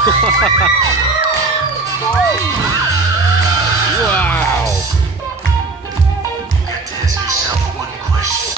Wow. You have to ask yourself one question.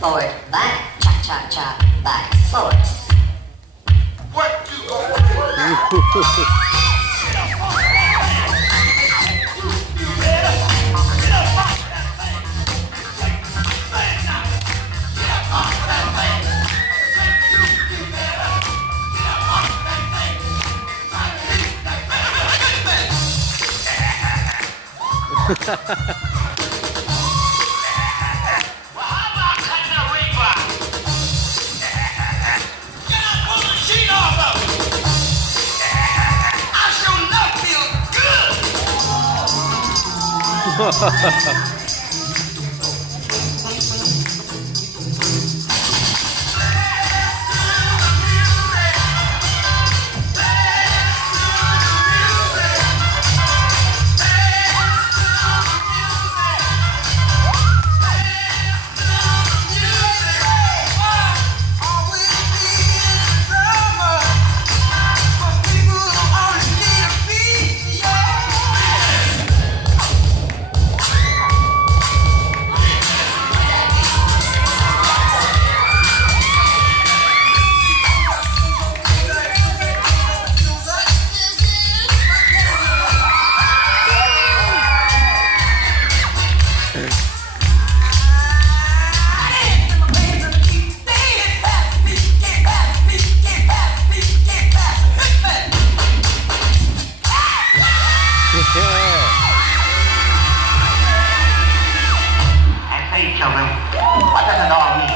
Forward, back, cha cha cha, back, forward. What you gonna Children, what does it all mean?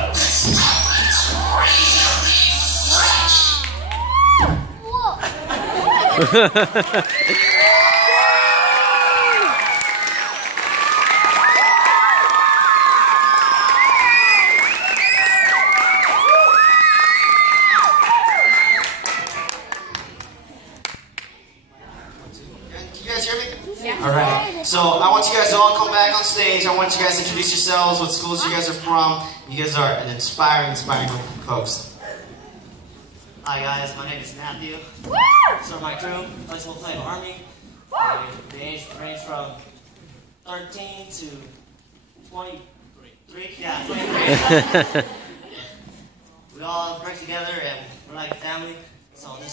You guys hear me? Yeah. All right. So I want you guys to all come back on stage. I want you guys to introduce yourselves, what schools you guys are from. You guys are an inspiring group of folks. Hi guys, my name is Matthew. So my crew, flexible flame army. The age range from 13 to 23. Yeah, 23. We all work together and we're like family. So this